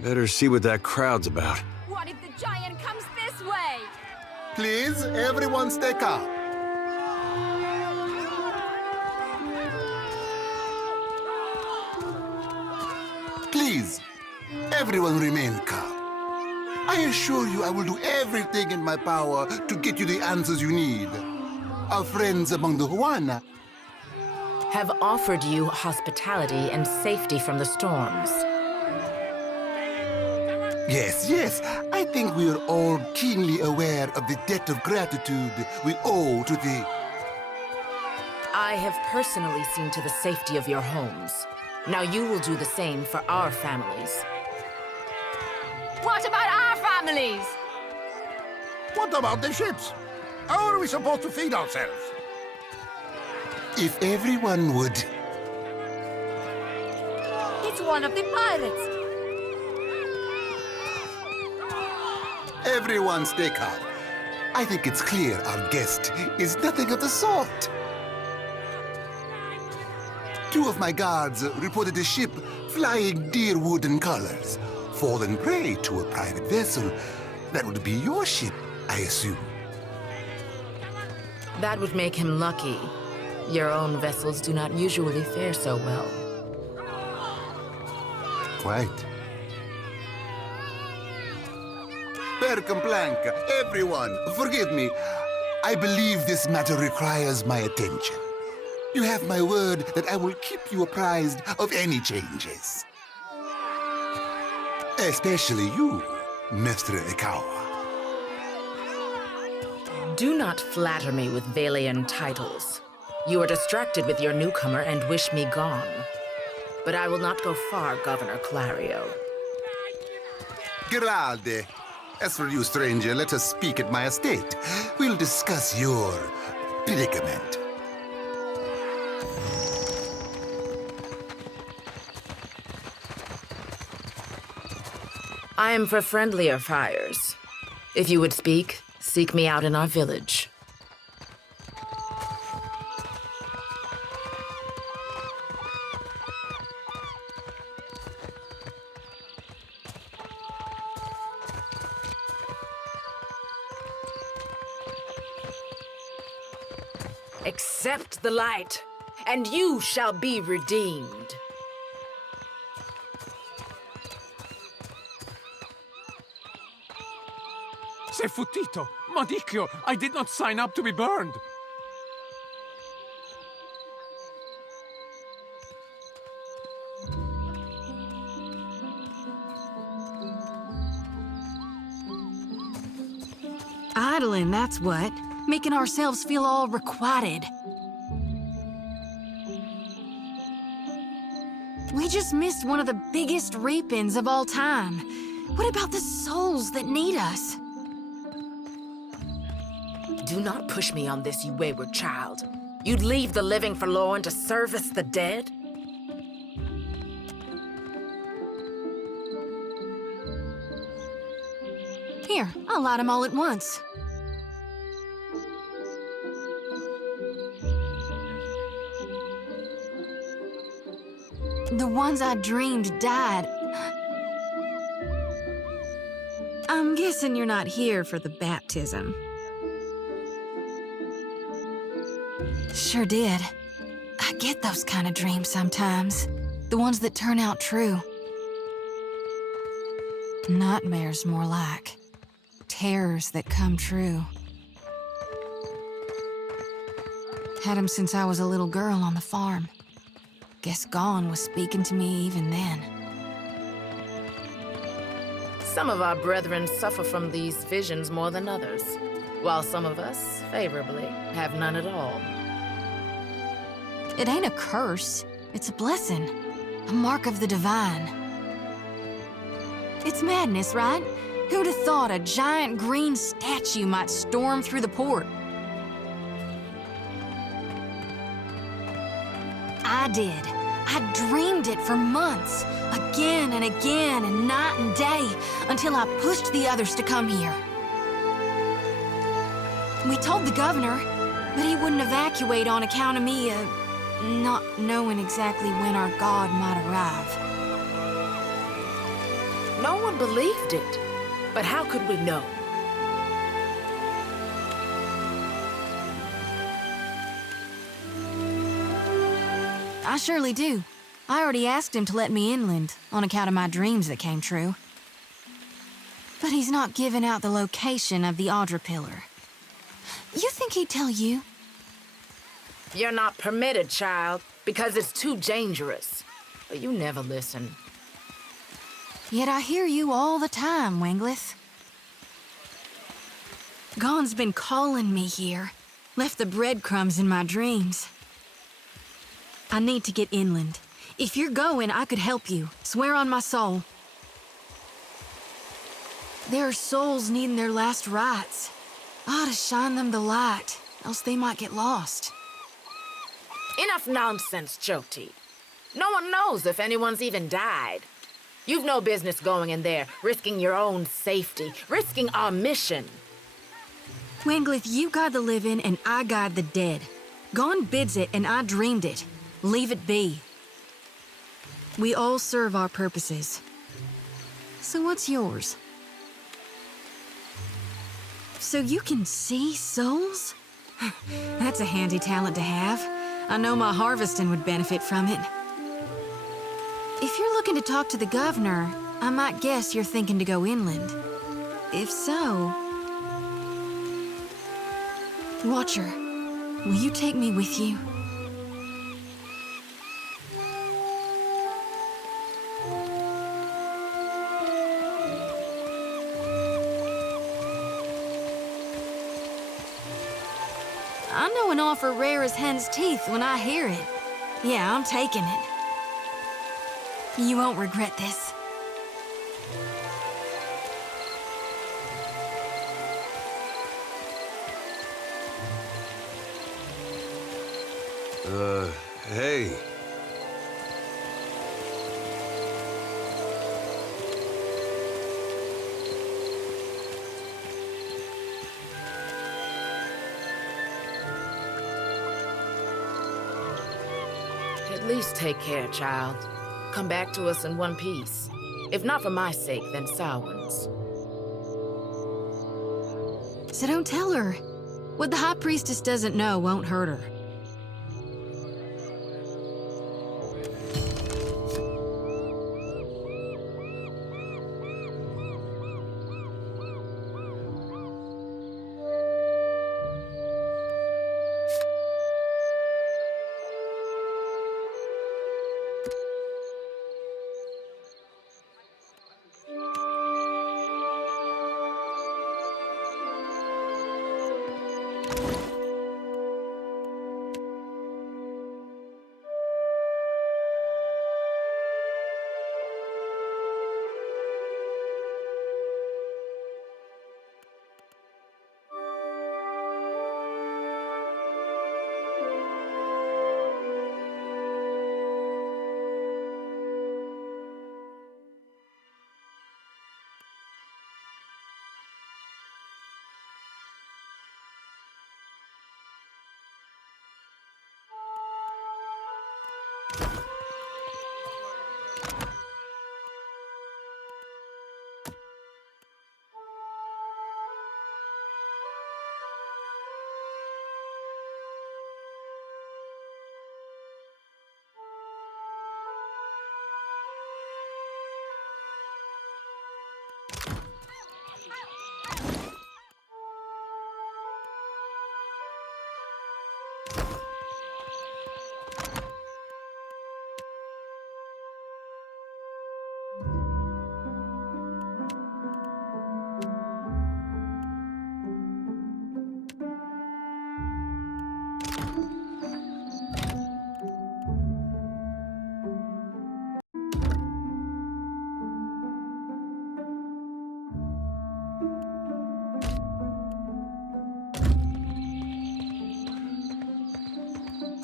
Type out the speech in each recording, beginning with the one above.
Better see what that crowd's about. What if the giant comes this way? Please, everyone stay calm. Please, everyone remain calm. I assure you I will do everything in my power to get you the answers you need. Our friends among the Huana have offered you hospitality and safety from the storms. Yes. I think we are all keenly aware of the debt of gratitude we owe to the... I have personally seen to the safety of your homes. Now you will do the same for our families. What about our families? What about the ships? How are we supposed to feed ourselves? If everyone would... It's one of the pirates. Everyone stay calm. I think it's clear our guest is nothing of the sort. 2 of my guards reported a ship flying deer wooden colors, fallen prey to a private vessel. That would be your ship, I assume. That would make him lucky. Your own vessels do not usually fare so well. Quite. Percamblanca, everyone, forgive me. I believe this matter requires my attention. You have my word that I will keep you apprised of any changes. Especially you, Mr. Ikawa. Do not flatter me with Valian titles. You are distracted with your newcomer and wish me gone. But I will not go far, Governor Clario. Giralde. As for you, stranger, let us speak at my estate. We'll discuss your predicament. I am for friendlier fires. If you would speak, seek me out in our village. Accept the light, and you shall be redeemed. Se futito! Madicchio! I did not sign up to be burned! Idling, that's what. Making ourselves feel all requited. We just missed one of the biggest reapings of all time. What about the souls that need us? Do not push me on this, you wayward child. You'd leave the living forlorn to service the dead? Here, I'll light them all at once. The ones I dreamed died. I'm guessing you're not here for the baptism. Sure did. I get those kind of dreams sometimes. The ones that turn out true. Nightmares, more like. Terrors that come true. Had them since I was a little girl on the farm. Guess Gone was speaking to me even then. Some of our brethren suffer from these visions more than others, while some of us, favorably, have none at all. It ain't a curse. It's a blessing. A mark of the divine. It's madness, right? Who'd have thought a giant green statue might storm through the port? I did. I dreamed it for months, again and again, and night and day, until I pushed the others to come here. We told the governor, but he wouldn't evacuate on account of me, not knowing exactly when our god might arrive. No one believed it. But how could we know? I surely do. I already asked him to let me inland, on account of my dreams that came true. But he's not giving out the location of the archipelago. You think he'd tell you? You're not permitted, child, because it's too dangerous. But you never listen. Yet I hear you all the time, Wenglith. Gon's been calling me here. Left the breadcrumbs in my dreams. I need to get inland. If you're going, I could help you. Swear on my soul. There are souls needing their last rites. I ought to shine them the light, else they might get lost. Enough nonsense, Jyoti. No one knows if anyone's even died. You've no business going in there, risking your own safety, risking our mission. Wenglith, you guide the living and I guide the dead. Gon bids it and I dreamed it. Leave it be. We all serve our purposes. So what's yours? So you can see souls? That's a handy talent to have. I know my harvesting would benefit from it. If you're looking to talk to the governor, I might guess you're thinking to go inland. If so... Watcher, will you take me with you? I know an offer rare as hen's teeth when I hear it. Yeah, I'm taking it. You won't regret this. Hey. At least take care, child. Come back to us in one piece. If not for my sake, then Samhain's. So don't tell her. What the High Priestess doesn't know won't hurt her.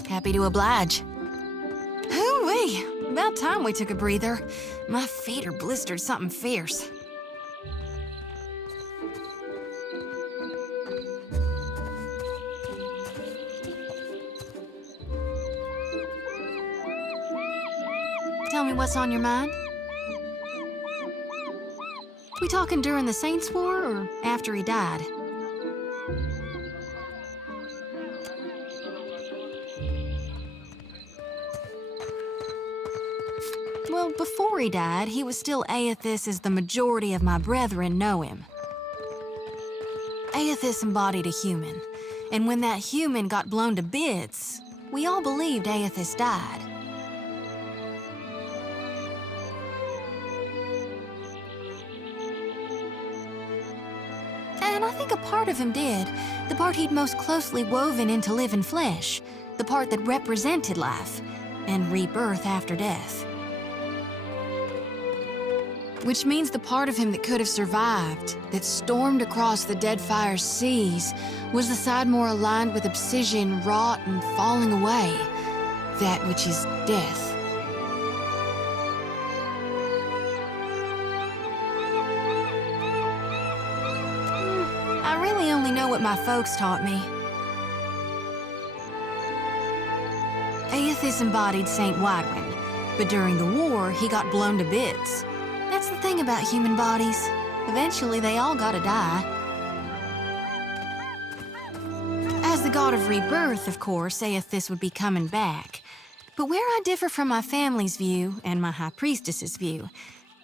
Happy to oblige. Hoo-wee! About time we took a breather. My feet are blistered something fierce. Tell me what's on your mind? We talking during the Saints' War or after he died? Well, before he died, he was still Aethys as the majority of my brethren know him. Aethys embodied a human, and when that human got blown to bits, we all believed Aethys died. And I think a part of him did, the part he'd most closely woven into living flesh, the part that represented life and rebirth after death. Which means the part of him that could have survived, that stormed across the Deadfire seas, was the side more aligned with obsidian, rot, and falling away. That which is death. I really only know what my folks taught me. Aethys embodied Saint Widwin, but during the war, he got blown to bits. That's the thing about human bodies. Eventually, they all gotta die. As the god of rebirth, of course, Aethys would be coming back. But where I differ from my family's view, and my High Priestess's view,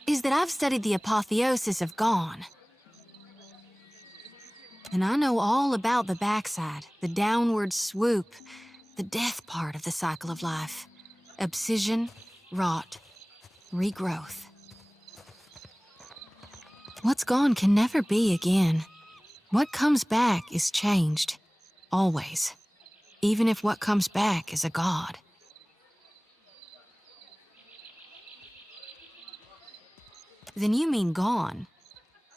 is that I've studied the apotheosis of Gone. And I know all about the backside, the downward swoop, the death part of the cycle of life. Obsidian, rot, regrowth. What's gone can never be again. What comes back is changed. Always. Even if what comes back is a god. Then you mean gone.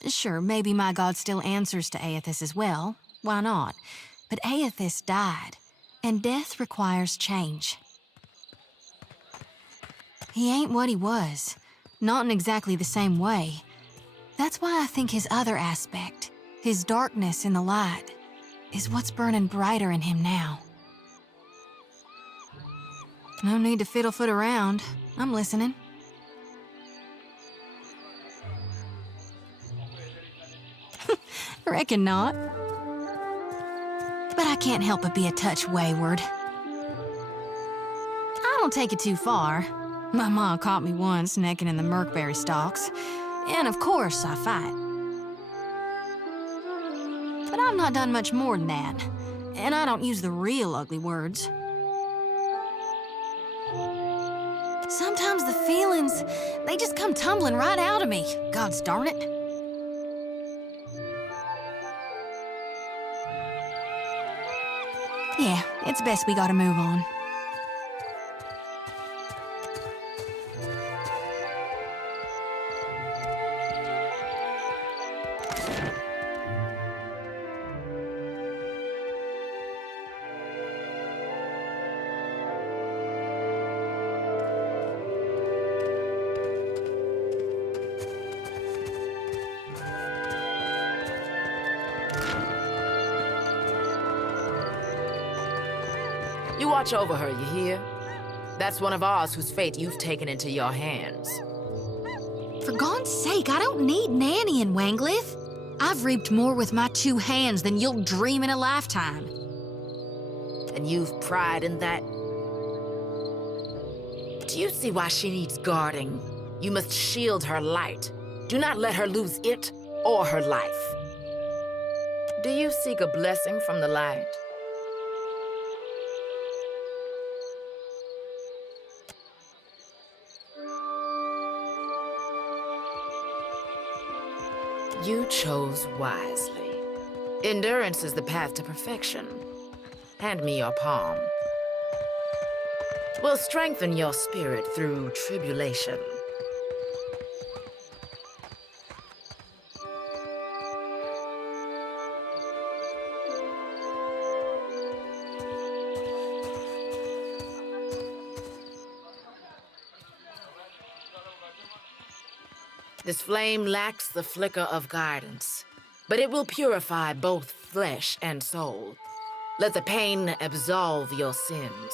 Sure, maybe my god still answers to Aethys as well. Why not? But Aethys died, and death requires change. He ain't what he was. Not in exactly the same way. That's why I think his other aspect, his darkness in the light, is what's burning brighter in him now. No need to fiddle-foot around. I'm listening. Reckon not. But I can't help but be a touch wayward. I don't take it too far. My ma caught me once necking in the merkberry stalks. And of course, I fight. But I've not done much more than that. And I don't use the real ugly words. Sometimes the feelings, they just come tumbling right out of me. Gods darn it. Yeah, it's best we gotta move on. You watch over her, you hear? That's one of ours whose fate you've taken into your hands. For God's sake, I don't need nannying, Wanglith. I've reaped more with my 2 hands than you'll dream in a lifetime. And you've pride in that? Do you see why she needs guarding? You must shield her light. Do not let her lose it or her life. Do you seek a blessing from the light? You chose wisely. Endurance is the path to perfection. Hand me your palm. We'll strengthen your spirit through tribulation. This flame lacks the flicker of guidance, but it will purify both flesh and soul. Let the pain absolve your sins.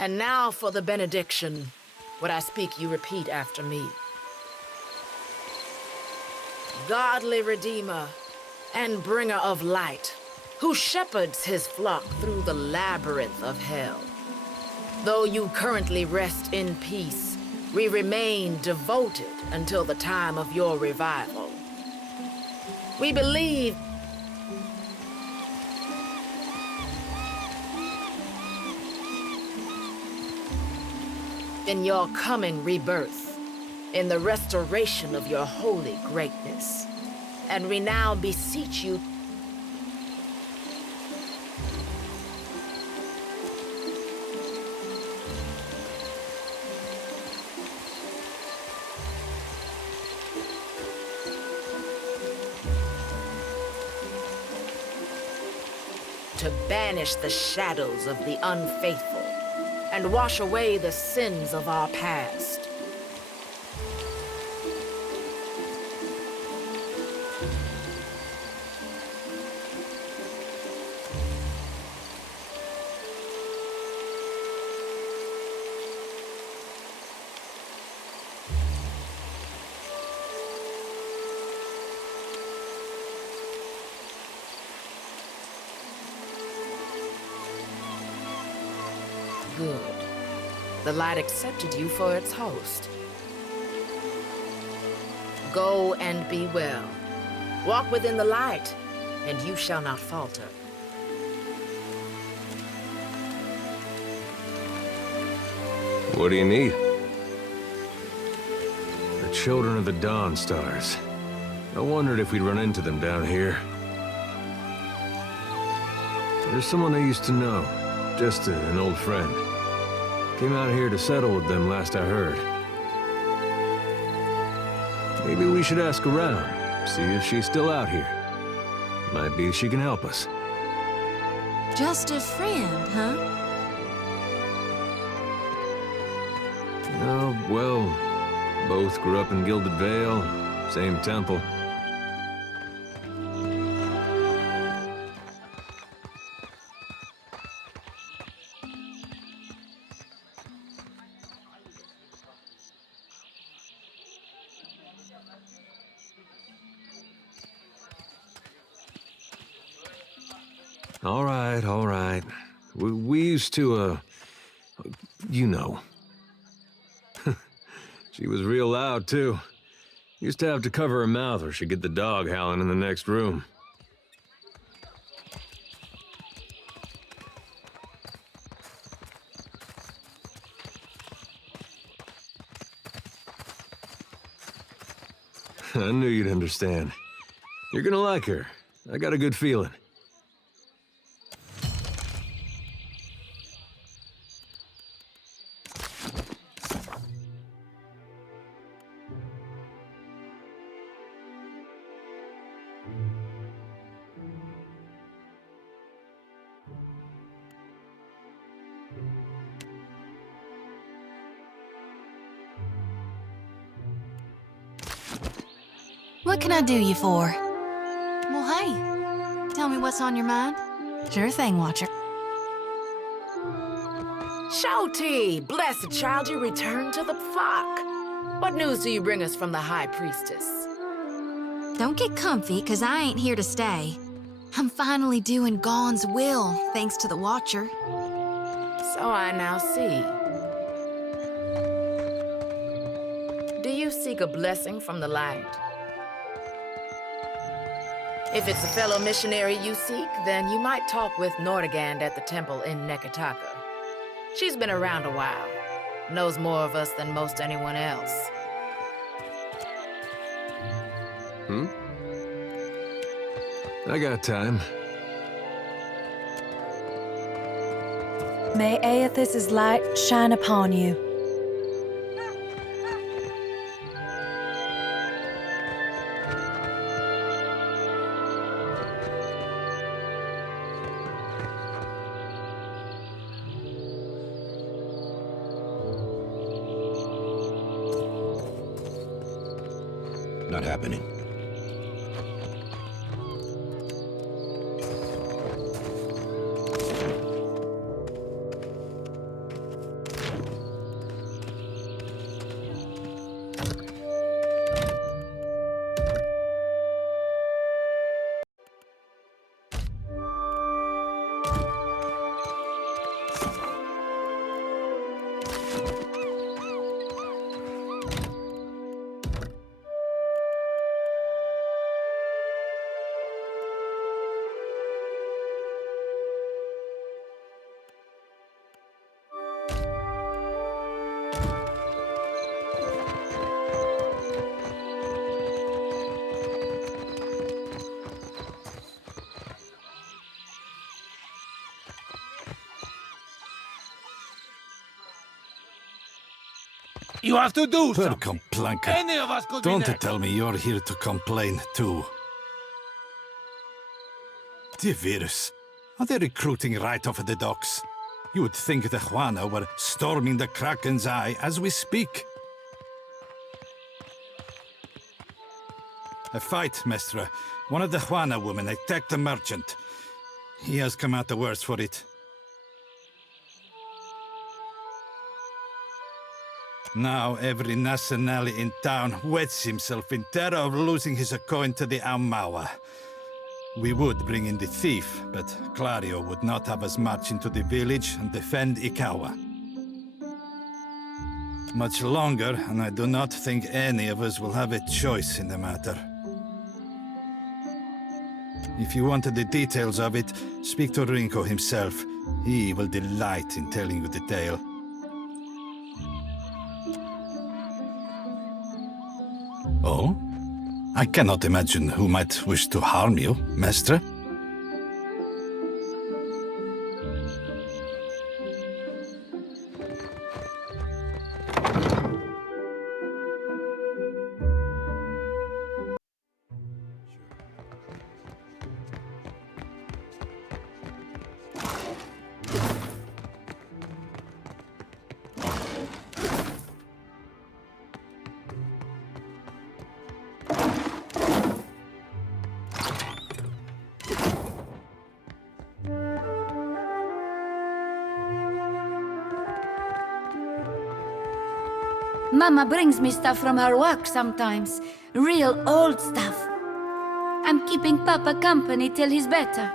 And now for the benediction. What I speak, you repeat after me. Godly Redeemer and bringer of light, who shepherds his flock through the labyrinth of hell. Though you currently rest in peace, we remain devoted until the time of your revival. We believe in your coming rebirth, in the restoration of your holy greatness. And we now beseech you to banish the shadows of the unfaithful and wash away the sins of our past. Good. The light accepted you for its host. Go and be well. Walk within the light, and you shall not falter. What do you need? The children of the Dawn Stars. I wondered if we'd run into them down here. There's someone I used to know. Just an old friend. Came out here to settle with them last I heard. Maybe we should ask around, see if she's still out here. Might be she can help us. Just a friend, huh? Oh, well, both grew up in Gilded Vale, same temple. All right. We used to, you know. She was real loud, too. Used to have to cover her mouth or she'd get the dog howling in the next room. I knew you'd understand. You're gonna like her. I got a good feeling. What can I do you for? Well, hey, tell me what's on your mind. Sure thing, Watcher. Shouty, blessed child, you return to the flock. What news do you bring us from the High Priestess? Don't get comfy, 'cause I ain't here to stay. I'm finally doing Gaun's will, thanks to the Watcher. So I now see. Do you seek a blessing from the light? If it's a fellow missionary you seek, then you might talk with Nordegand at the temple in Neketaka. She's been around a while, knows more of us than most anyone else. I got time. May Aethys' light shine upon you. Not happening. You have to do Per something. complanker. Any of us could Don't be next. tell me you're here to complain too. The virus. Are they recruiting right off of the docks? You would think the Juana were storming the Kraken's Eye as we speak. A fight, Mestre. One of the Juana women attacked the merchant. He has come out the worse for it. Now every nationale in town wets himself in terror of losing his coin to the Aumaua. We would bring in the thief, but Clario would not have us march into the village and defend Ikawa. Much longer, and I do not think any of us will have a choice in the matter. If you wanted the details of it, speak to Rinko himself. He will delight in telling you the tale. Oh? I cannot imagine who might wish to harm you, Mestre. Mama brings me stuff from her work sometimes. Real old stuff. I'm keeping Papa company till he's better.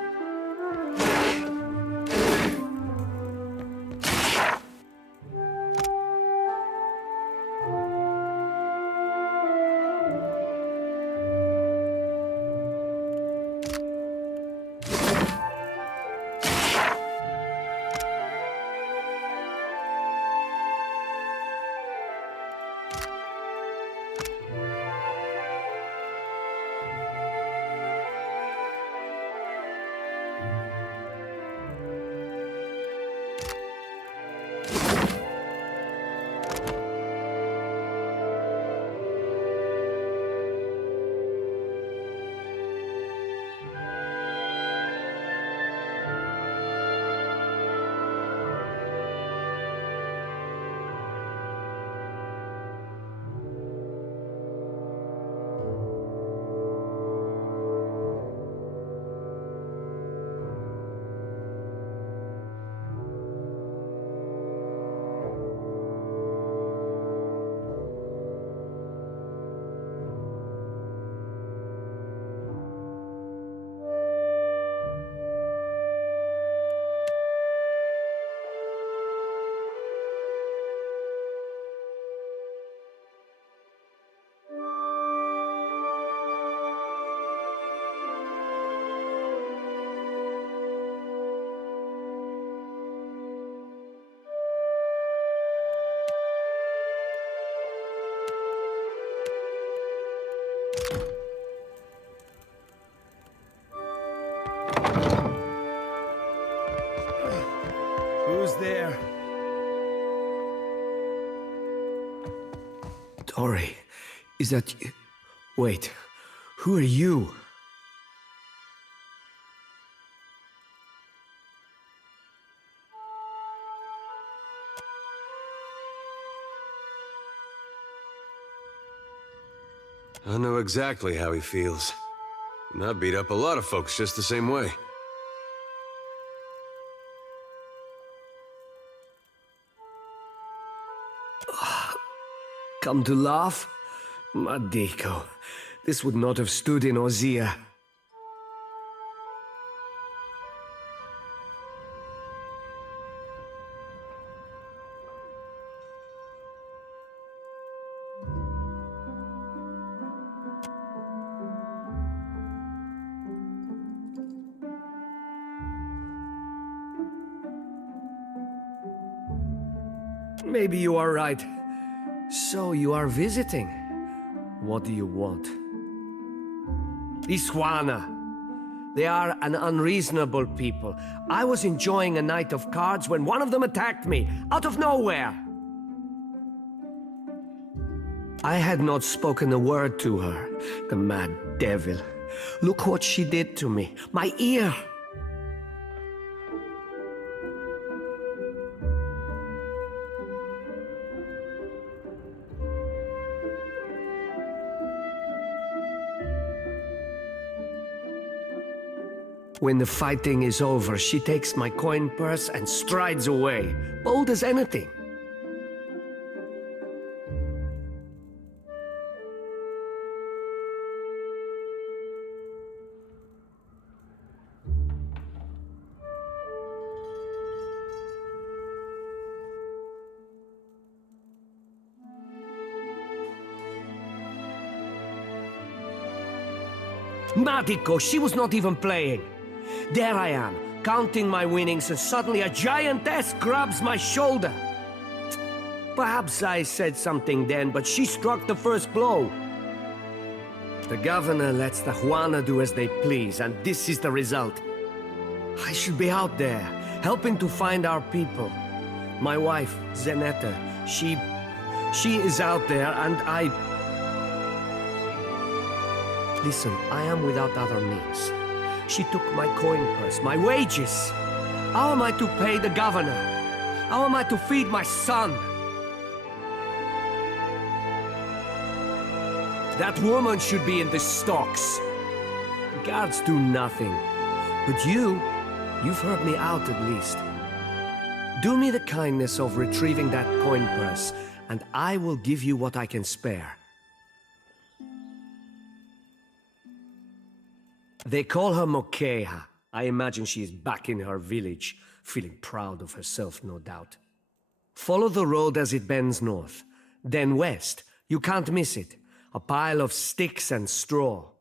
Who's there? Tori, is that you? Wait, who are you? I know exactly how he feels. And I beat up a lot of folks just the same way. Come to laugh? Madiko, this would not have stood in Ozia. Maybe you are right. So you are visiting. What do you want? These Juana. They are an unreasonable people. I was enjoying a night of cards when one of them attacked me, out of nowhere. I had not spoken a word to her, the mad devil. Look what she did to me. My ear! When the fighting is over, she takes my coin purse and strides away, bold as anything. Madiko, she was not even playing. There I am, counting my winnings, and suddenly a giantess grabs my shoulder. Perhaps I said something then, but she struck the first blow. The governor lets the Juana do as they please, and this is the result. I should be out there, helping to find our people. My wife, Zenetta, she is out there, and Listen, I am without other means. She took my coin purse, my wages. How am I to pay the governor? How am I to feed my son? That woman should be in the stocks. The guards do nothing. But you've heard me out at least. Do me the kindness of retrieving that coin purse, and I will give you what I can spare. They call her Mokeha. I imagine she is back in her village, feeling proud of herself, no doubt. Follow the road as it bends north, then west. You can't miss it. A pile of sticks and straw.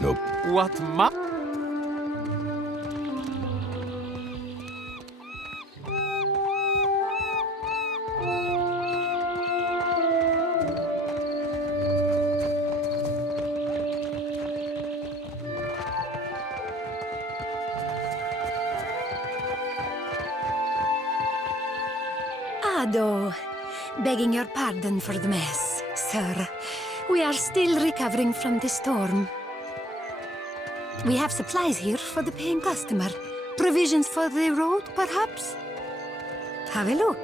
Nope. What ma- Ado, begging your pardon for the mess, sir. We are still recovering from the storm. We have supplies here for the paying customer. Provisions for the road, perhaps? Have a look.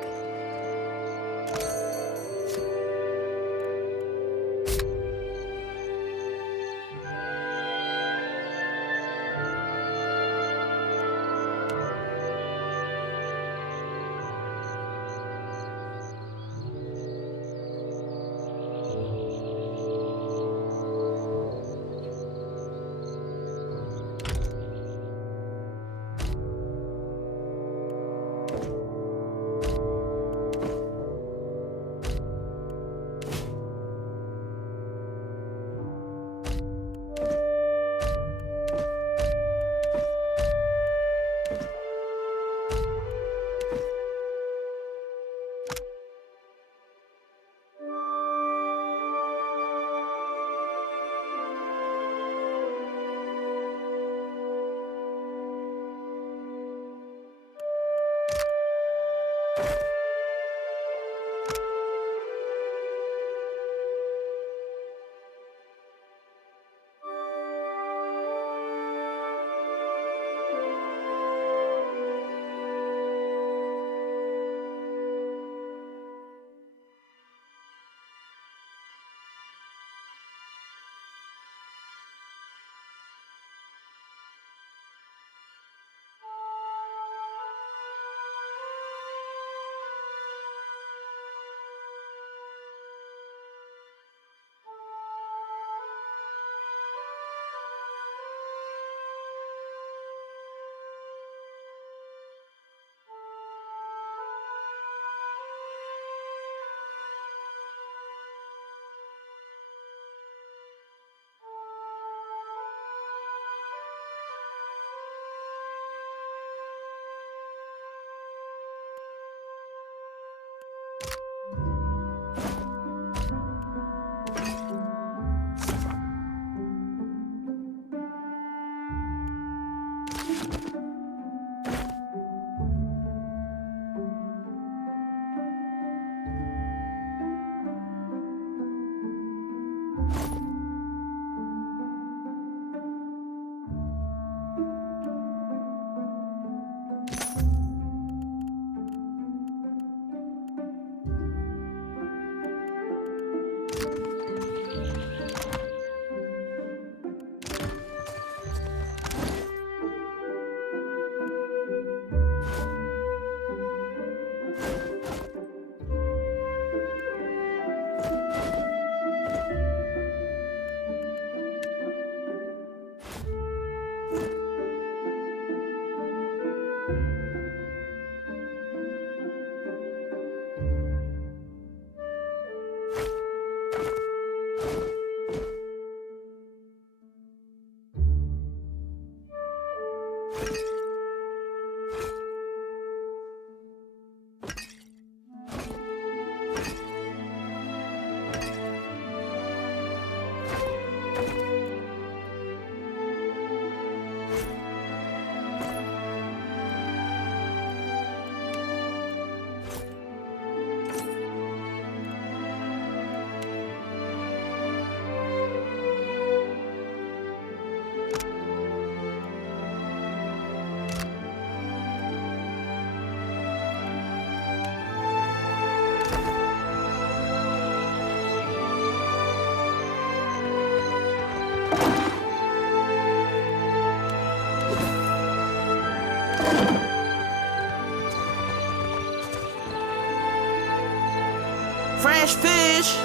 Fresh fish!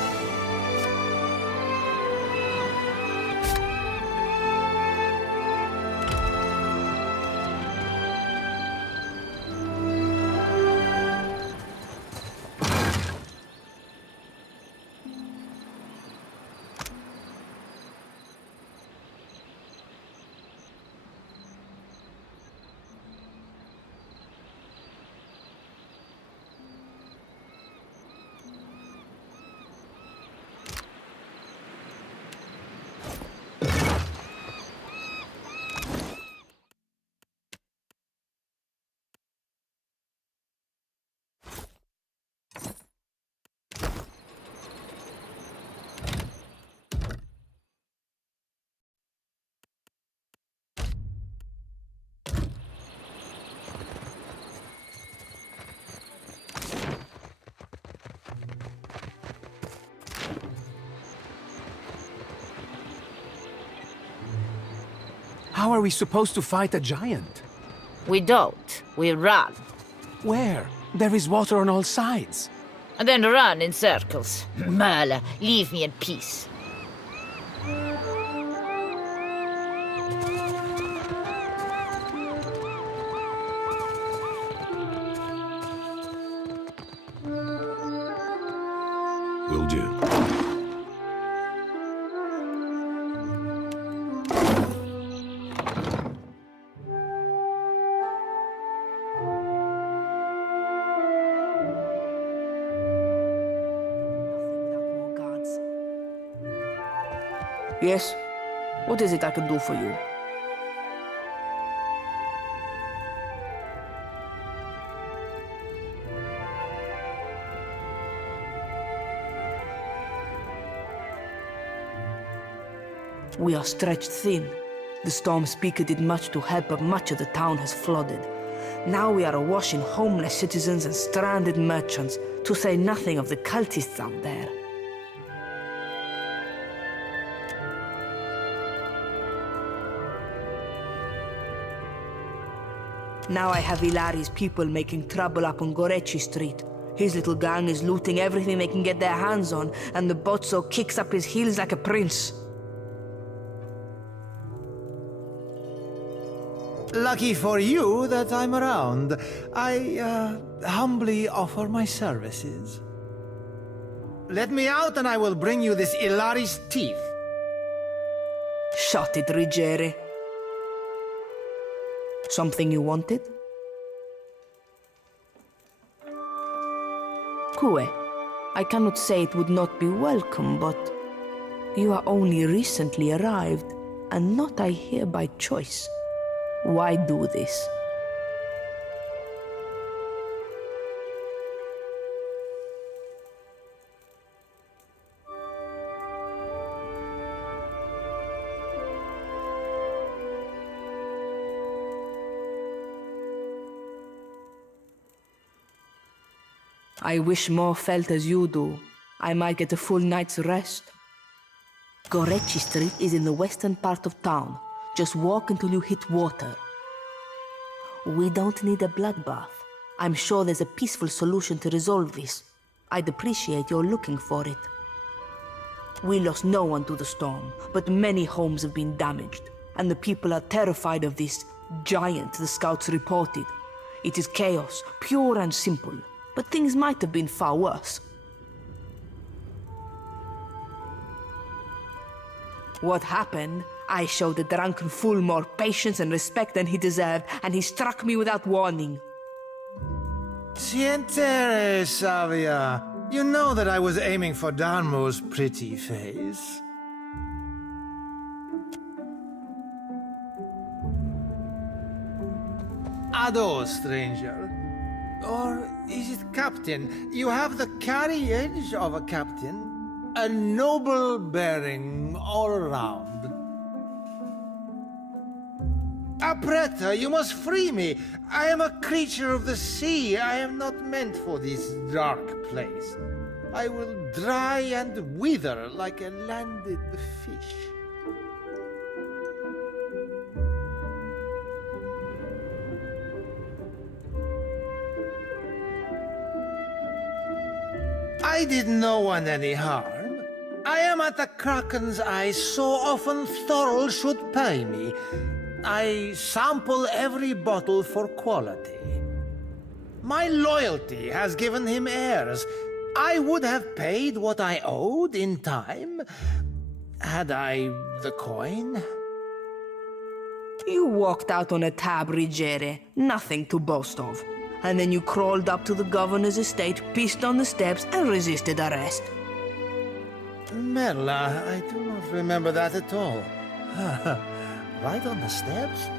How are we supposed to fight a giant? We don't. We run. Where? There is water on all sides. And then run in circles. Merle, leave me in peace. Will do. Yes? What is it I can do for you? We are stretched thin. The storm speaker did much to help, but much of the town has flooded. Now we are awash in homeless citizens and stranded merchants, to say nothing of the cultists out there. Now I have Ilari's people making trouble up on Gorechi Street. His little gang is looting everything they can get their hands on, and the Bozzo kicks up his heels like a prince. Lucky for you that I'm around. I, humbly offer my services. Let me out and I will bring you this Ilari's teeth. Shut it, Rigere. Something you wanted? Kue, I cannot say it would not be welcome, but you are only recently arrived, and not I here by choice. Why do this? I wish more felt as you do. I might get a full night's rest. Gorechi Street is in the western part of town. Just walk until you hit water. We don't need a bloodbath. I'm sure there's a peaceful solution to resolve this. I'd appreciate your looking for it. We lost no one to the storm, but many homes have been damaged, and the people are terrified of this giant the scouts reported. It is chaos, pure and simple, but things might have been far worse. What happened? I showed the drunken fool more patience and respect than he deserved, and he struck me without warning. Sientere, Savia. You know that I was aiming for Darmo's pretty face. Ado, stranger. Or is it captain? You have the carriage of a captain. A noble bearing all around. Apretta, you must free me. I am a creature of the sea. I am not meant for this dark place. I will dry and wither like a landed fish. I I did no one any harm. I am at the Kraken's Eye so often Thorl should pay me. I sample every bottle for quality. My loyalty has given him heirs. I would have paid what I owed in time, had I the coin. You walked out on a tab, Rigere, nothing to boast of. And then you crawled up to the governor's estate, pissed on the steps, and resisted arrest. Merla, I do not remember that at all. Right on the steps?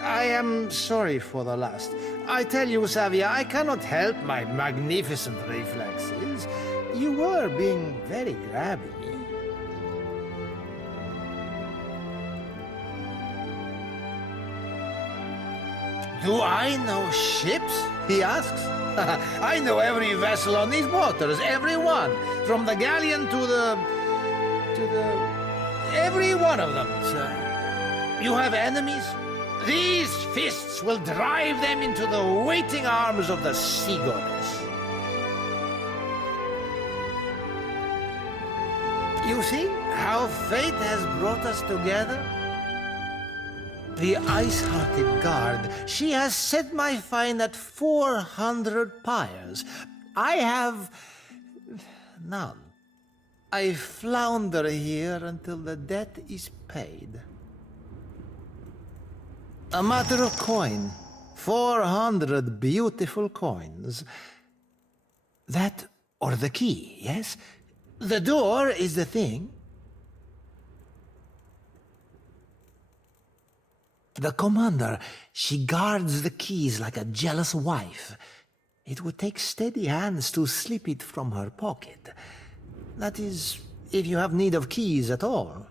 I am sorry for the last. I tell you, Savia, I cannot help my magnificent reflexes. You were being very grabby. Do I know ships? He asks. I know every vessel on these waters, every one. From the galleon to the... every one of them, sir. You have enemies? These fists will drive them into the waiting arms of the sea goddess. You see how fate has brought us together? The ice-hearted guard, she has set my fine at 400 pyres. I have... none. I flounder here until the debt is paid. A matter of coin. 400 beautiful coins. That or the key, yes? The door is the thing. The commander, she guards the keys like a jealous wife. It would take steady hands to slip it from her pocket. That is, if you have need of keys at all.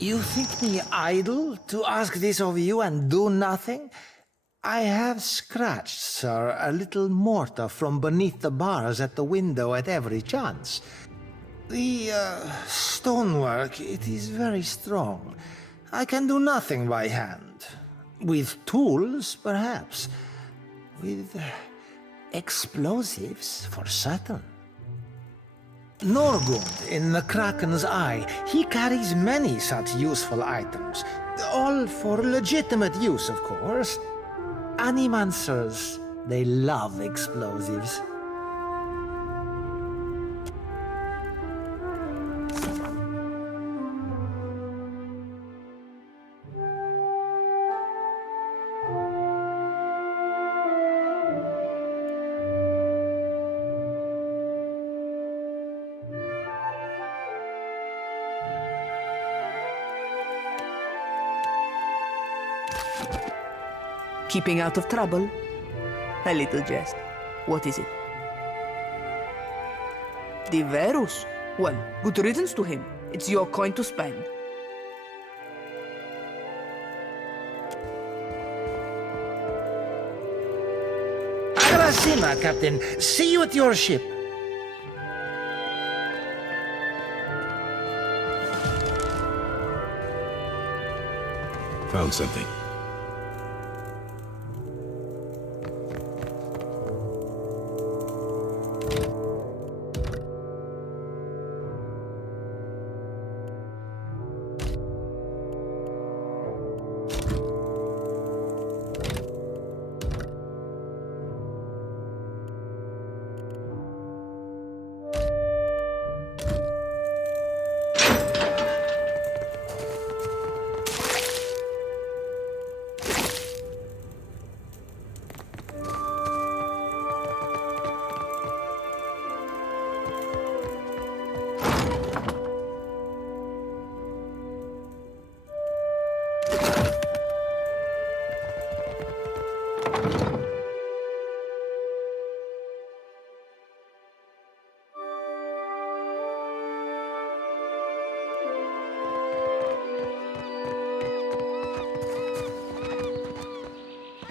You think me idle to ask this of you and do nothing? I have scratched, sir, a little mortar from beneath the bars at the window at every chance. The stonework, it is very strong. I can do nothing by hand. With tools, perhaps. With explosives, for certain. Norgund, in the Kraken's Eye, he carries many such useful items. All for legitimate use, of course. Animancers, they love explosives. Keeping out of trouble? A little jest. What is it? Diverus? Well, good riddance to him. It's your coin to spend. Arasima, Captain. See you at your ship. Found something.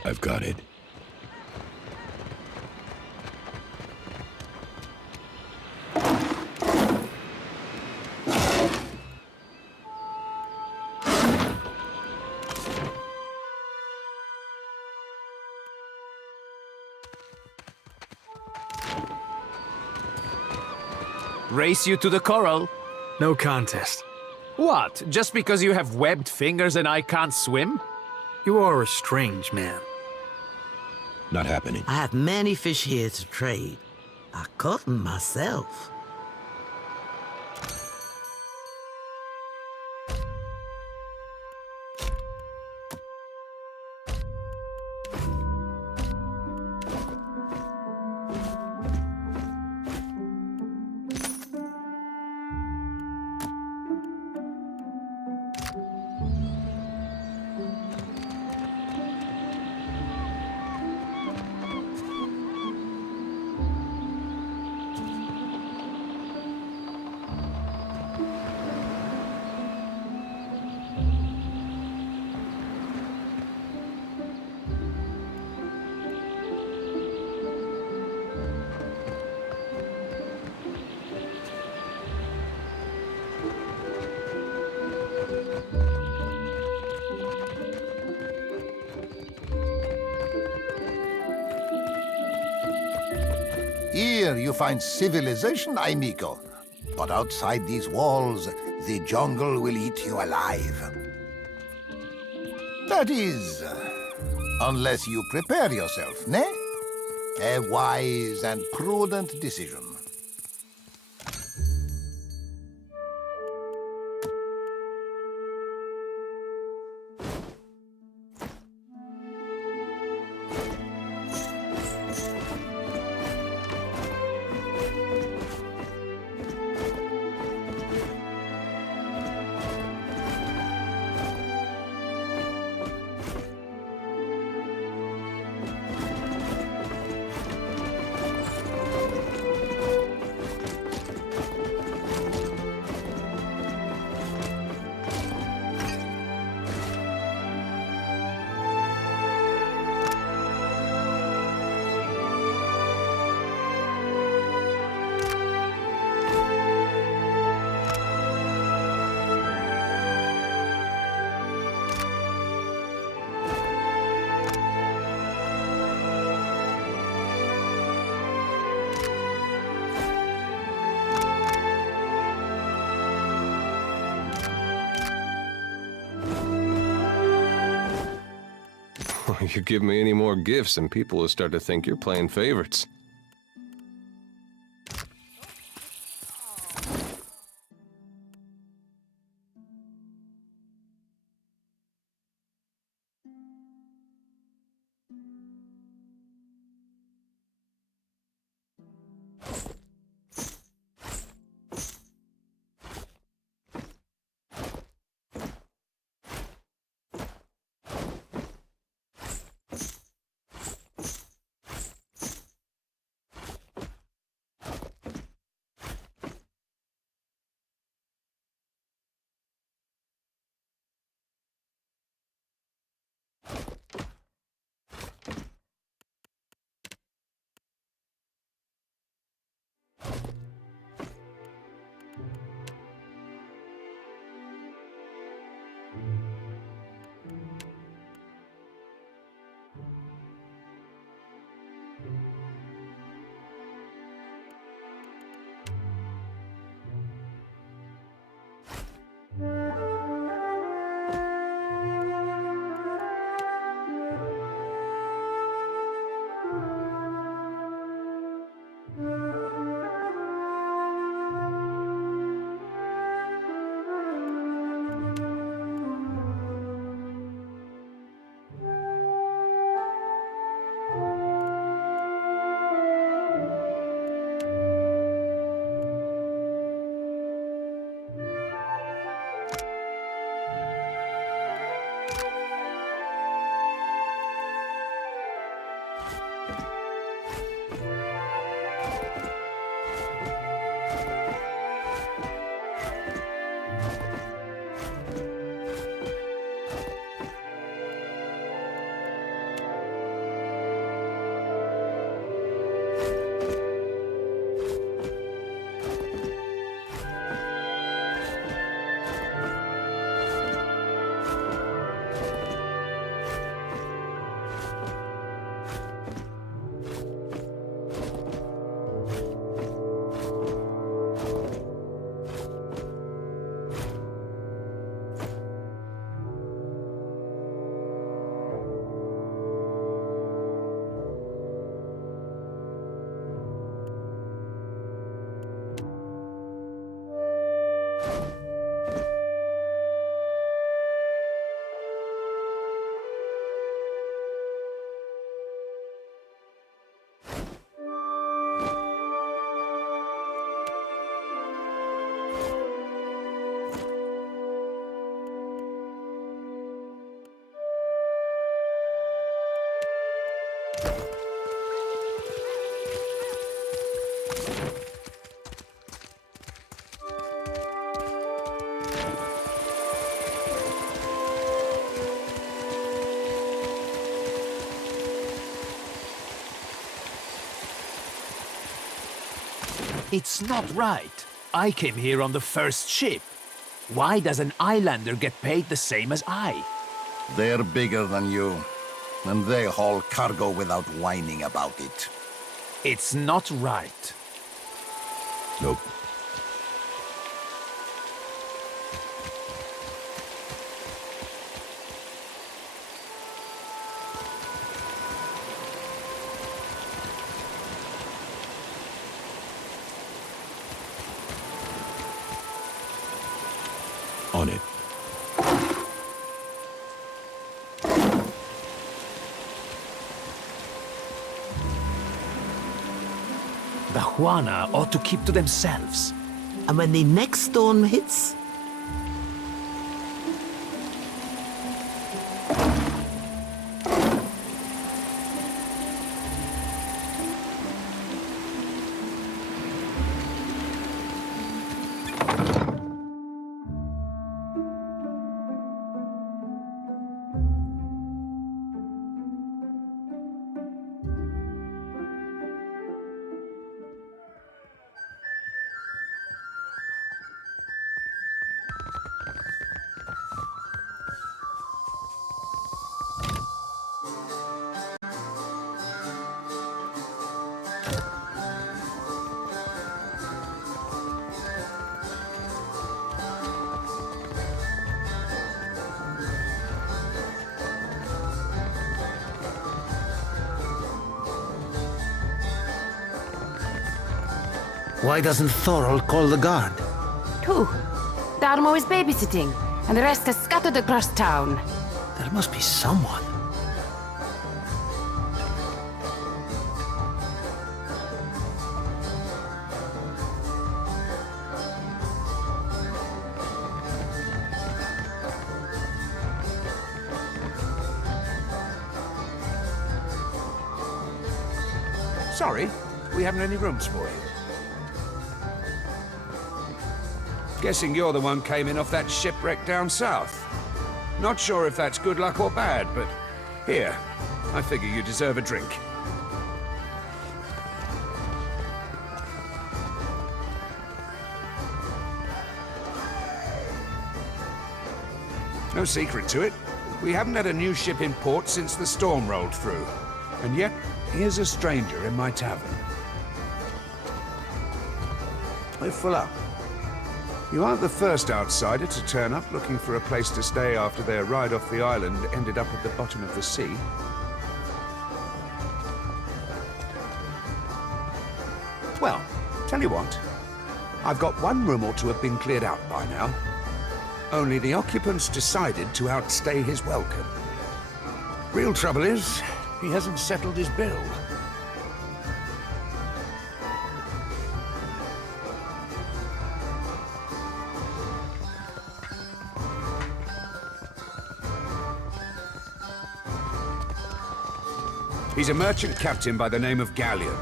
I've got it. Race you to the coral. No contest. What? Just because you have webbed fingers and I can't swim? You are a strange man. Not happening. I have many fish here to trade. I caught them myself. Here you find civilization, amigo. But outside these walls, the jungle will eat you alive. That is, unless you prepare yourself, ne? A wise and prudent decision. You give me any more gifts and people will start to think you're playing favorites. It's not right. I came here on the first ship. Why does an islander get paid the same as I? They're bigger than you, and they haul cargo without whining about it. It's not right. Nope. On it. The Juana ought to keep to themselves. And when the next storm hits, Why doesn't Thorol call the guard? Who? Darmo is babysitting, and the rest is scattered across town. There must be someone. Sorry, we haven't any rooms for you. Guessing you're the one came in off that shipwreck down south. Not sure if that's good luck or bad, but here, I figure you deserve a drink. No secret to it. We haven't had a new ship in port since the storm rolled through. And yet, here's a stranger in my tavern. We're full up. You aren't the first outsider to turn up looking for a place to stay after their ride off the island ended up at the bottom of the sea. Well, tell you what. I've got one room or two have been cleared out by now. Only the occupants decided to outstay his welcome. Real trouble is, he hasn't settled his bill. He's a merchant captain by the name of Galleon.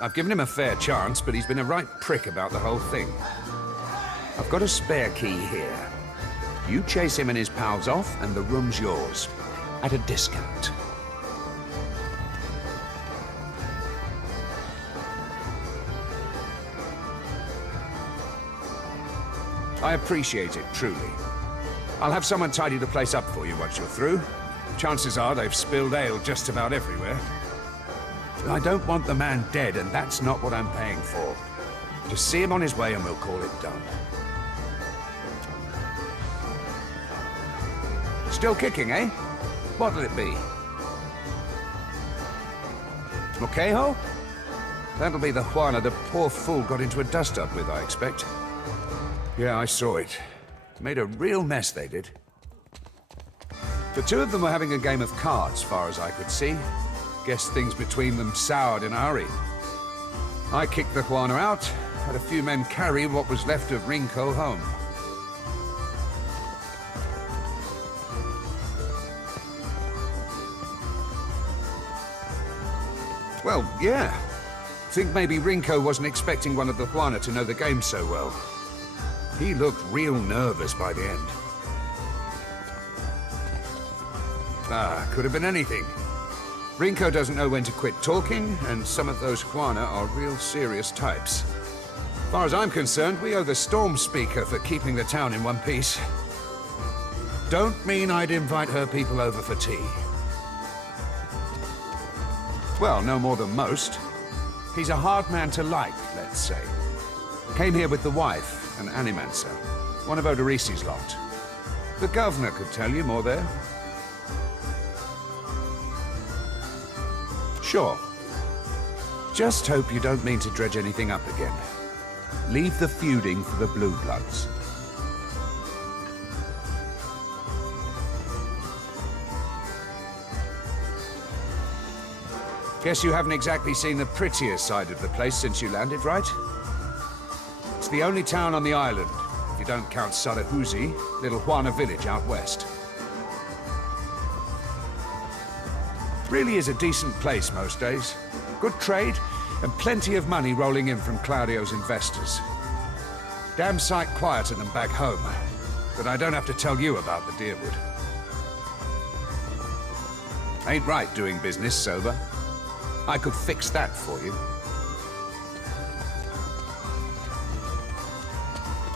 I've given him a fair chance, but he's been a right prick about the whole thing. I've got a spare key here. You chase him and his pals off, and the room's yours. At a discount. I appreciate it, truly. I'll have someone tidy the place up for you once you're through. Chances are they've spilled ale just about everywhere. I don't want the man dead, and that's not what I'm paying for. Just see him on his way and we'll call it done. Still kicking, eh? What'll it be? Moquejo? That'll be the Juana the poor fool got into a dust-up with, I expect. Yeah, I saw it. Made a real mess, they did. The two of them were having a game of cards, far as I could see. Guess things between them soured in a hurry. I kicked the Juana out, had a few men carry what was left of Rinko home. Well, yeah. Think maybe Rinko wasn't expecting one of the Juana to know the game so well. He looked real nervous by the end. Could have been anything. Rinko doesn't know when to quit talking, and some of those Juana are real serious types. As far as I'm concerned, we owe the Storm Speaker for keeping the town in one piece. Don't mean I'd invite her people over for tea. Well, no more than most. He's a hard man to like, let's say. Came here with the wife, an animancer, one of Odorisi's lot. The governor could tell you more there. Sure. Just hope you don't mean to dredge anything up again. Leave the feuding for the Blue Bloods. Guess you haven't exactly seen the prettier side of the place since you landed, right? It's the only town on the island, if you don't count Sarahuzi, little Juana village out west. Really is a decent place most days. Good trade, and plenty of money rolling in from Claudio's investors. Damn sight quieter than back home. But I don't have to tell you about the Deerwood. Ain't right doing business sober. I could fix that for you.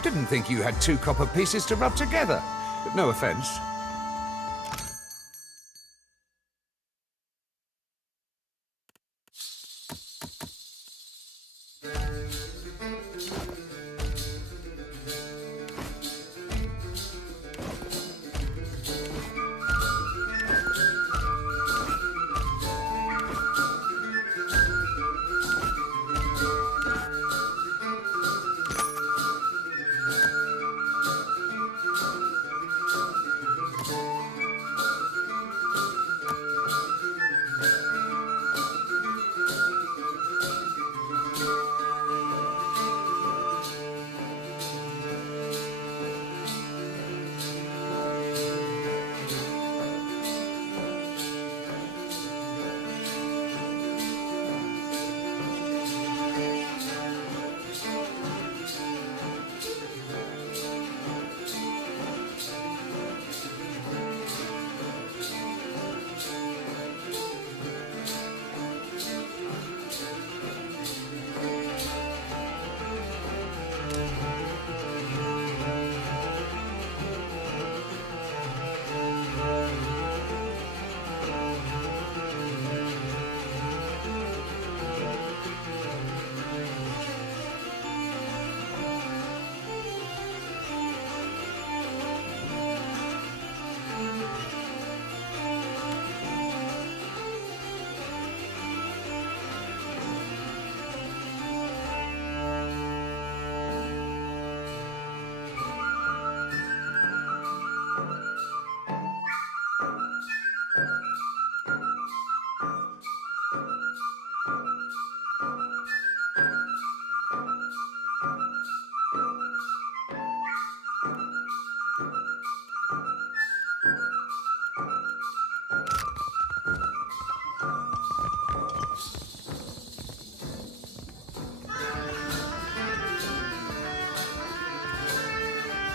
Didn't think you had two copper pieces to rub together. But no offense.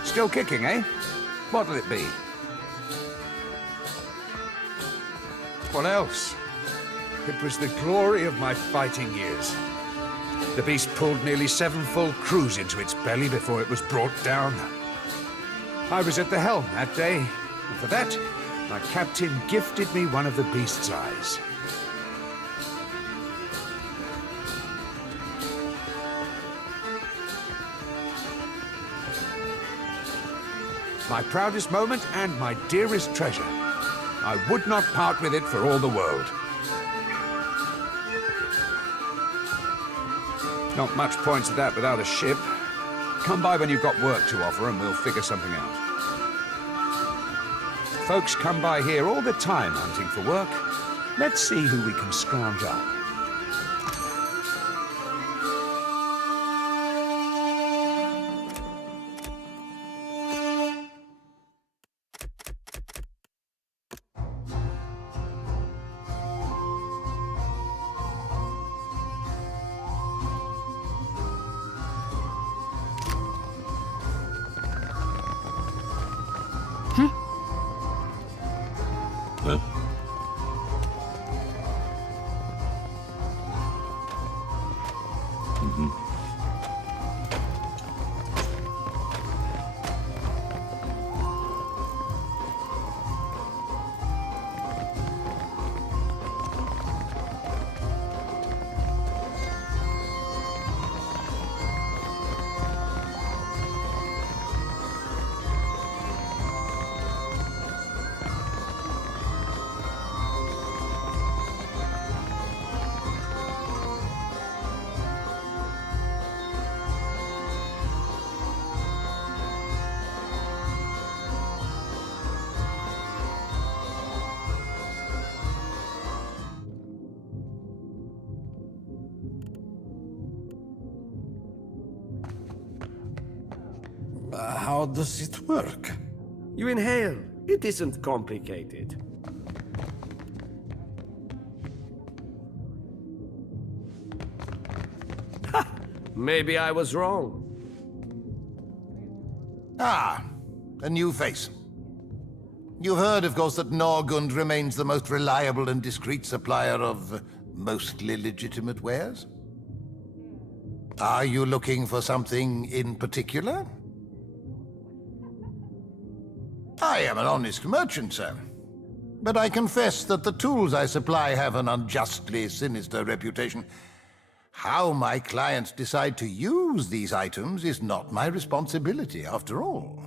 Still kicking, eh? What'll it be? What else? It was the glory of my fighting years. The beast pulled nearly 7 full crews into its belly before it was brought down. I was at the helm that day, and for that, my captain gifted me one of the beast's eyes. My proudest moment and my dearest treasure. I would not part with it for all the world. Not much point to that without a ship. Come by when you've got work to offer and we'll figure something out. Folks come by here all the time hunting for work. Let's see who we can scrounge up. How does it work? You inhale. It isn't complicated. Ha! Maybe I was wrong. Ah, a new face. You've heard, of course, that Norgund remains the most reliable and discreet supplier of mostly legitimate wares. Are you looking for something in particular? I am an honest merchant, sir. But I confess that the tools I supply have an unjustly sinister reputation. How my clients decide to use these items is not my responsibility, after all.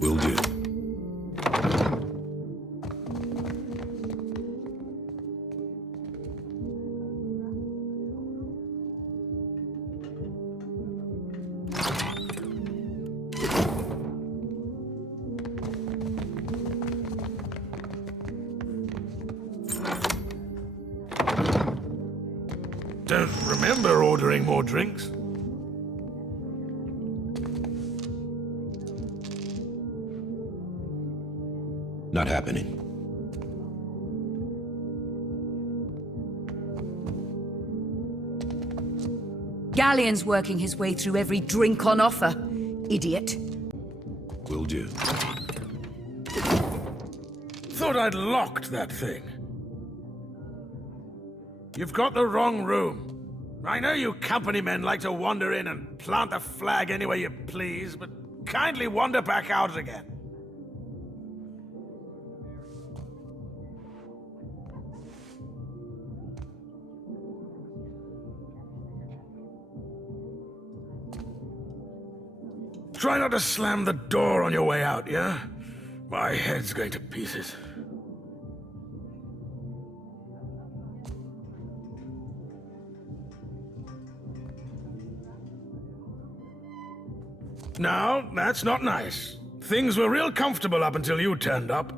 Will do. Don't remember ordering more drinks. Not happening. Galleon's working his way through every drink on offer. Idiot. Will do. Thought I'd locked that thing. You've got the wrong room. I know you company men like to wander in and plant the flag anywhere you please, but kindly wander back out again. Try not to slam the door on your way out, yeah? My head's going to pieces. No, that's not nice. Things were real comfortable up until you turned up.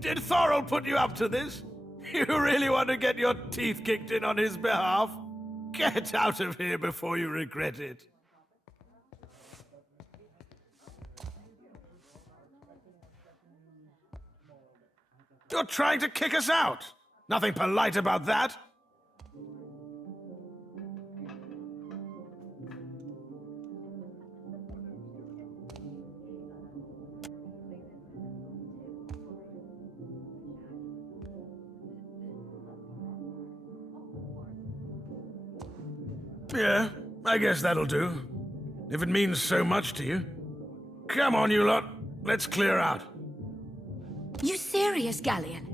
Did Thorol put you up to this? You really want to get your teeth kicked in on his behalf? Get out of here before you regret it. You're trying to kick us out. Nothing polite about that. Yeah, I guess that'll do. If it means so much to you. Come on, you lot. Let's clear out. You serious, Galleon?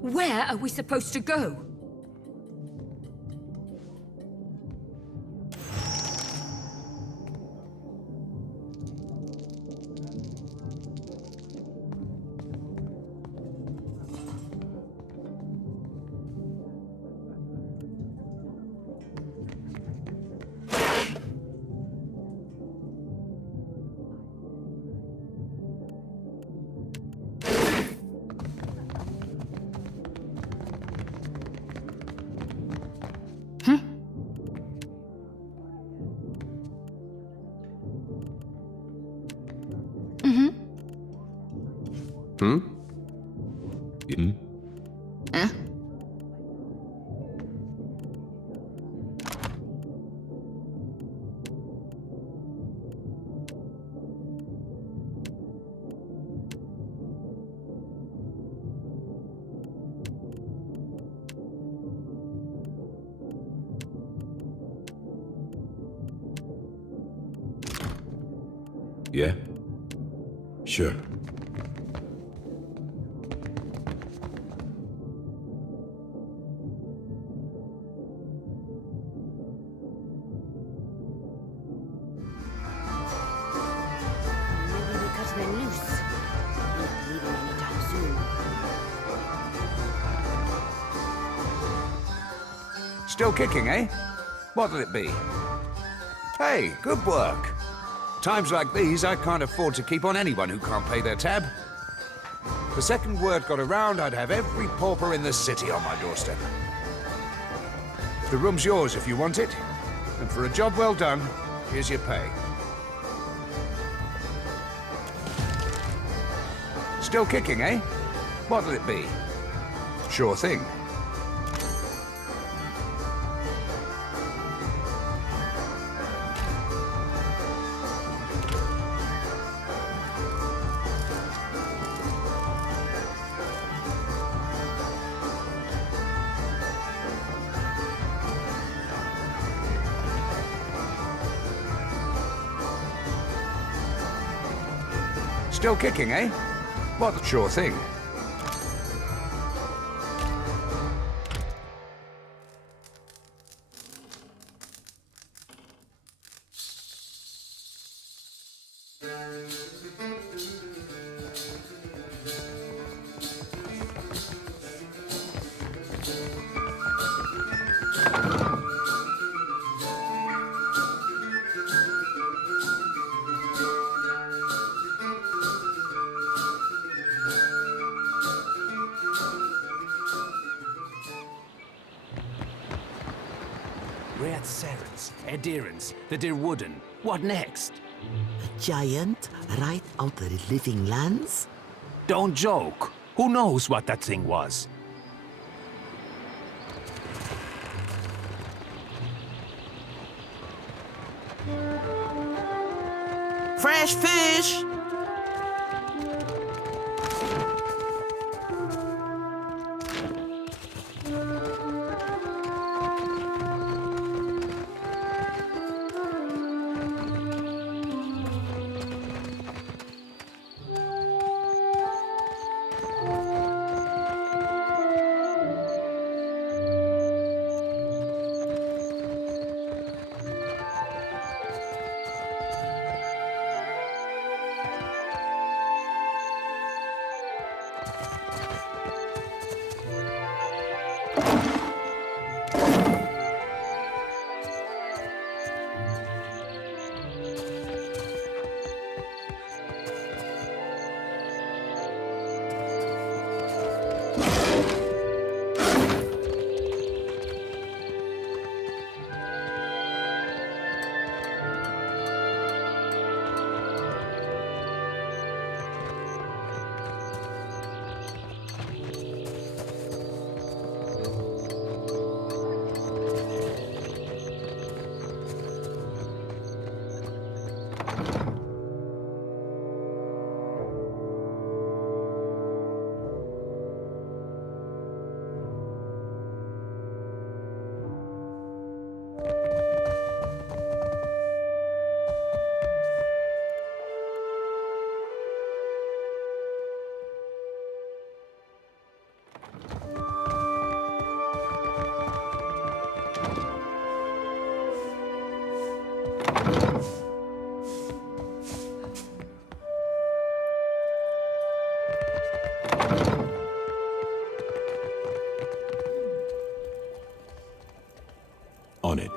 Where are we supposed to go? Hmm? Hmm? Huh? Yeah? Sure. Maybe we cut them loose. Not leaving anytime soon. Still kicking, eh? What'll it be? Hey, good work. Times like these, I can't afford to keep on anyone who can't pay their tab. The second word got around, I'd have every pauper in the city on my doorstep. The room's yours if you want it. And for a job well done, here's your pay. Still kicking, eh? What'll it be? Sure thing. Still kicking, eh? What? Sure thing. We're at Serens, Adherence, the Dear Wooden. What next? A giant right out of the living lands? Don't joke. Who knows what that thing was? Fresh fish! On it.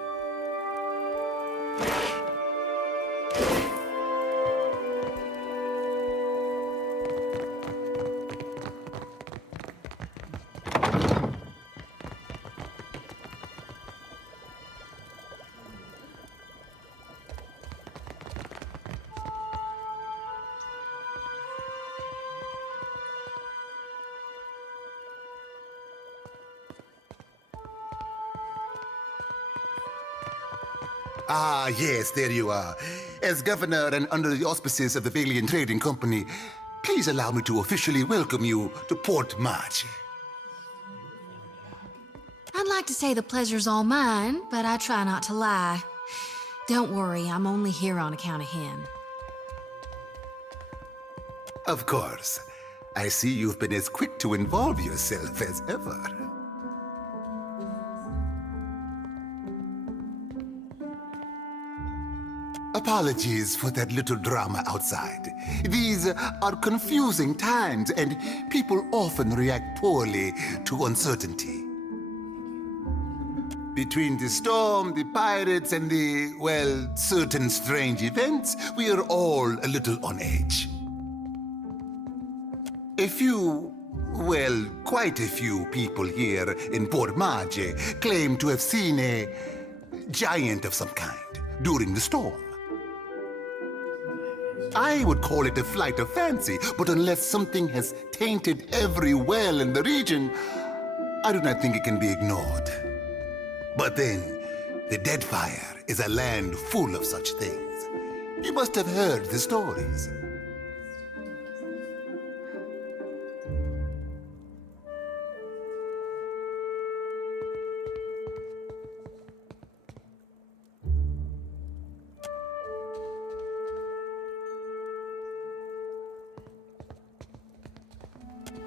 Ah, yes, there you are. As governor and under the auspices of the Valiant Trading Company, please allow me to officially welcome you to Port March. I'd like to say the pleasure's all mine, but I try not to lie. Don't worry, I'm only here on account of him. Of course. I see you've been as quick to involve yourself as ever. Apologies for that little drama outside. These are confusing times, and people often react poorly to uncertainty. Between the storm, the pirates, and the, well, certain strange events, we are all a little on edge. A few, well, quite a few people here in Port Marge claim to have seen a giant of some kind during the storm. I would call it a flight of fancy, but unless something has tainted every well in the region, I do not think it can be ignored. But then, the Deadfire is a land full of such things. You must have heard the stories.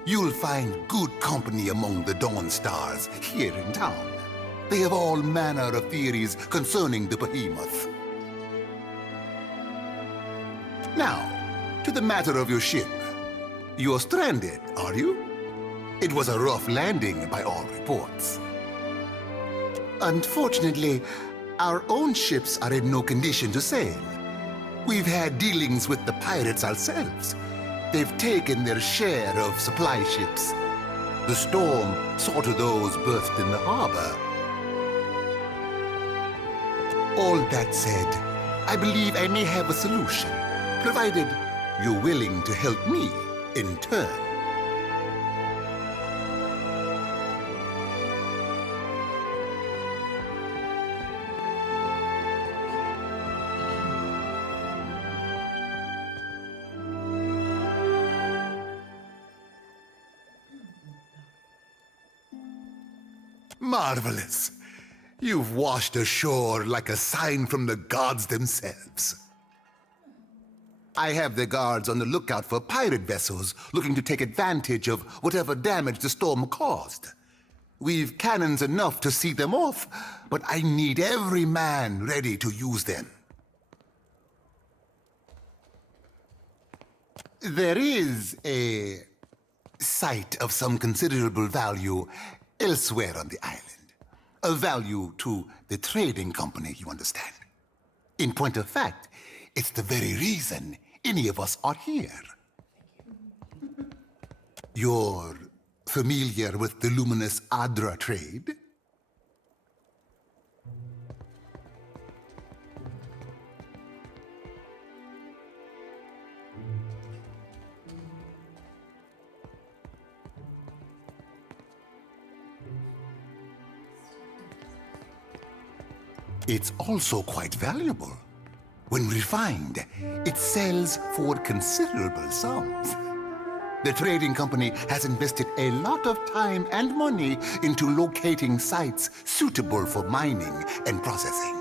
You'll find good company among the Dawn Stars here in town. They have all manner of theories concerning the behemoth. Now, to the matter of your ship. You're stranded, are you? It was a rough landing by all reports. Unfortunately, our own ships are in no condition to sail. We've had dealings with the pirates ourselves. They've taken their share of supply ships. The storm saw to those berthed in the harbor. All that said, I believe I may have a solution, provided you're willing to help me in turn. Marvelous. You've washed ashore like a sign from the gods themselves. I have the guards on the lookout for pirate vessels looking to take advantage of whatever damage the storm caused. We've cannons enough to see them off, but I need every man ready to use them. There is a site of some considerable value elsewhere on the island. A value to the trading company, you understand. In point of fact, it's the very reason any of us are here. You're familiar with the luminous Adra trade? It's also quite valuable. When refined, it sells for considerable sums. The trading company has invested a lot of time and money into locating sites suitable for mining and processing.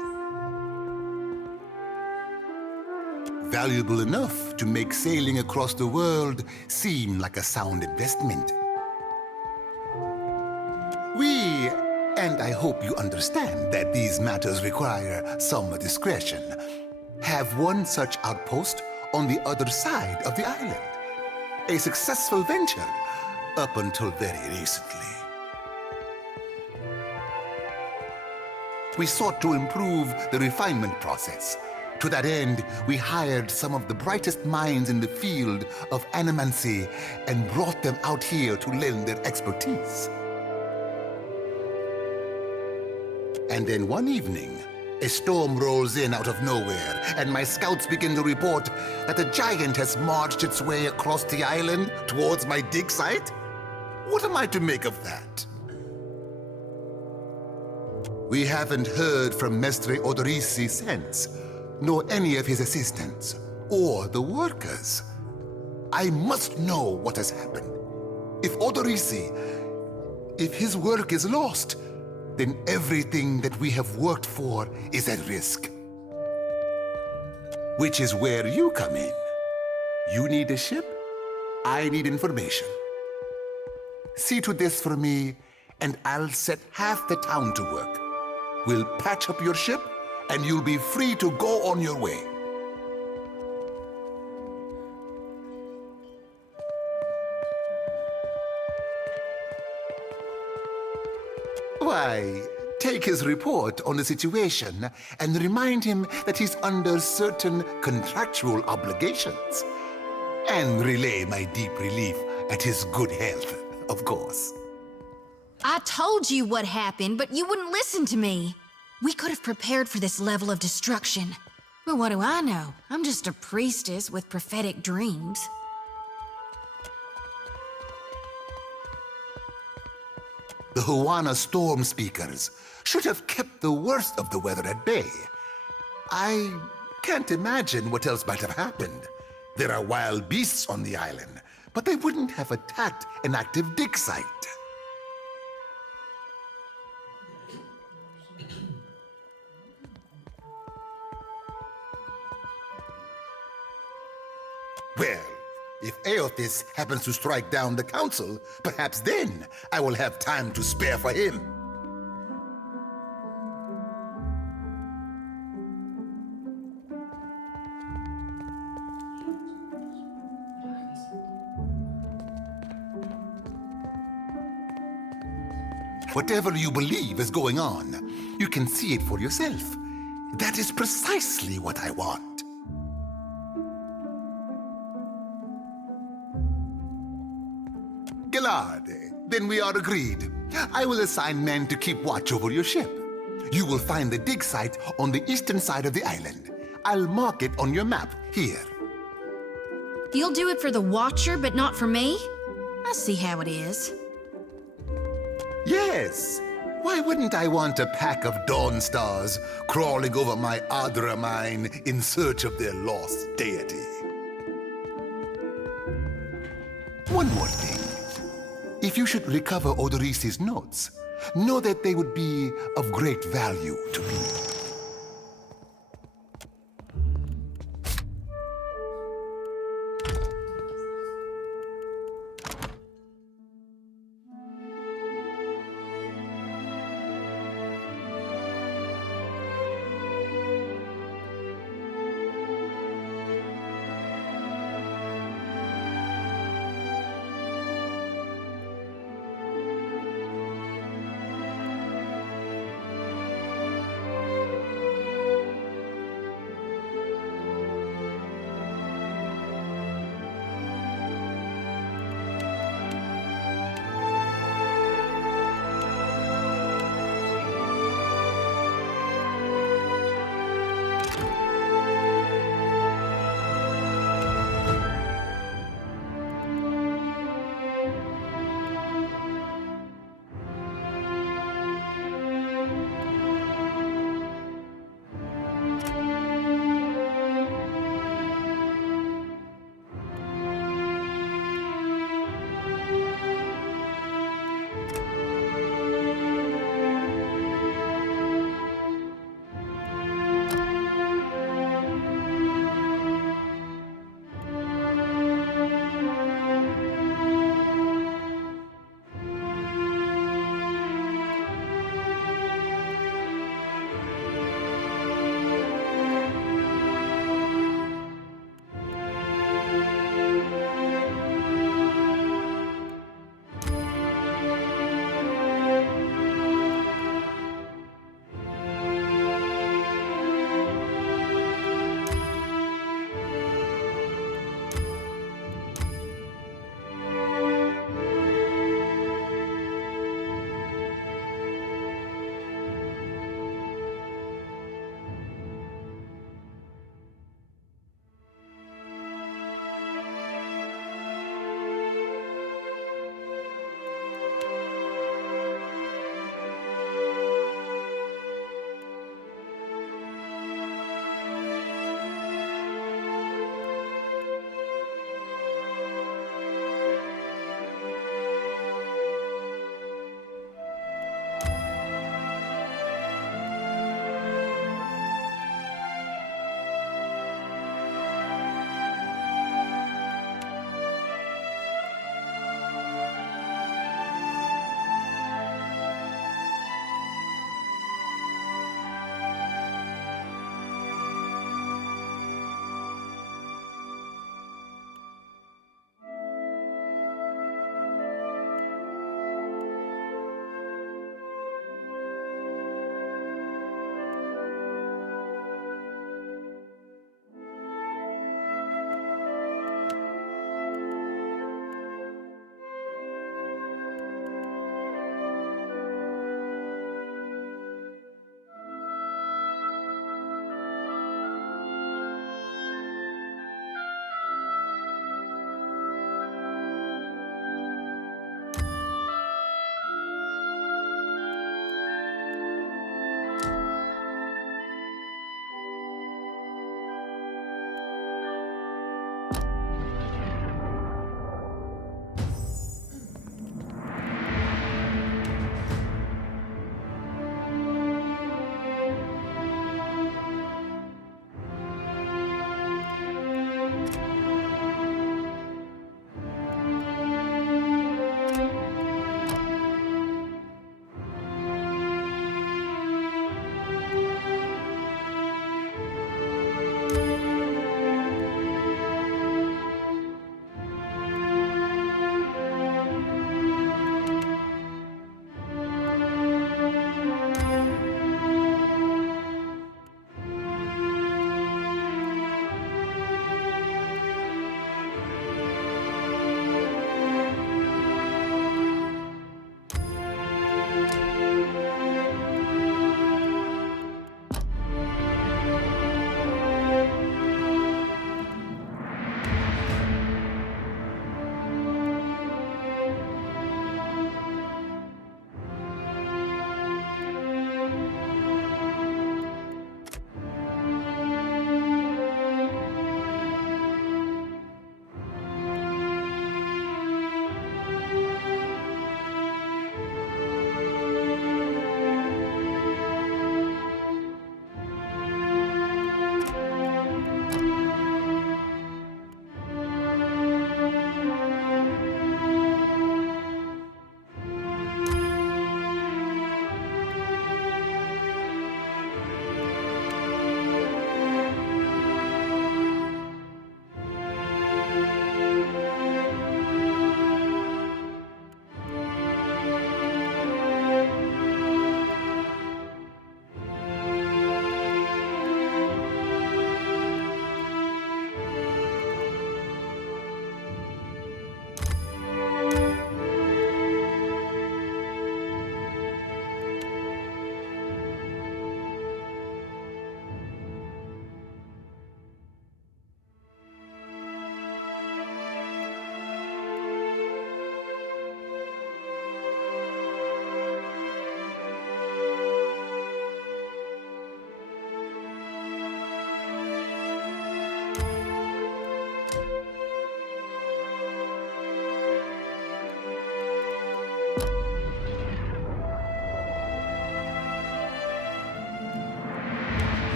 Valuable enough to make sailing across the world seem like a sound investment. And I hope you understand that these matters require some discretion. Have one such outpost on the other side of the island. A successful venture up until very recently. We sought to improve the refinement process. To that end, we hired some of the brightest minds in the field of animancy and brought them out here to lend their expertise. And then one evening, a storm rolls in out of nowhere, and my scouts begin to report that a giant has marched its way across the island towards my dig site. What am I to make of that? We haven't heard from Mestre Odorisi since, nor any of his assistants, or the workers. I must know what has happened. If Odorisi, if his work is lost, then everything that we have worked for is at risk. Which is where you come in. You need a ship, I need information. See to this for me, and I'll set half the town to work. We'll patch up your ship, and you'll be free to go on your way. Why, take his report on the situation and remind him that he's under certain contractual obligations. And relay my deep relief at his good health, of course. I told you what happened, but you wouldn't listen to me. We could have prepared for this level of destruction. But what do I know? I'm just a priestess with prophetic dreams. The Huana storm speakers should have kept the worst of the weather at bay. I can't imagine what else might have happened. There are wild beasts on the island, but they wouldn't have attacked an active dig site. Well, if Aothis happens to strike down the council, perhaps then I will have time to spare for him. Whatever you believe is going on, you can see it for yourself. That is precisely what I want. Gilard, then we are agreed. I will assign men to keep watch over your ship. You will find the dig site on the eastern side of the island. I'll mark it on your map here. You'll do it for the Watcher, but not for me? I see how it is. Yes. Why wouldn't I want a pack of Dawn Stars crawling over my Adra mine in search of their lost deity? One more thing. If you should recover Odorisi's notes, know that they would be of great value to me.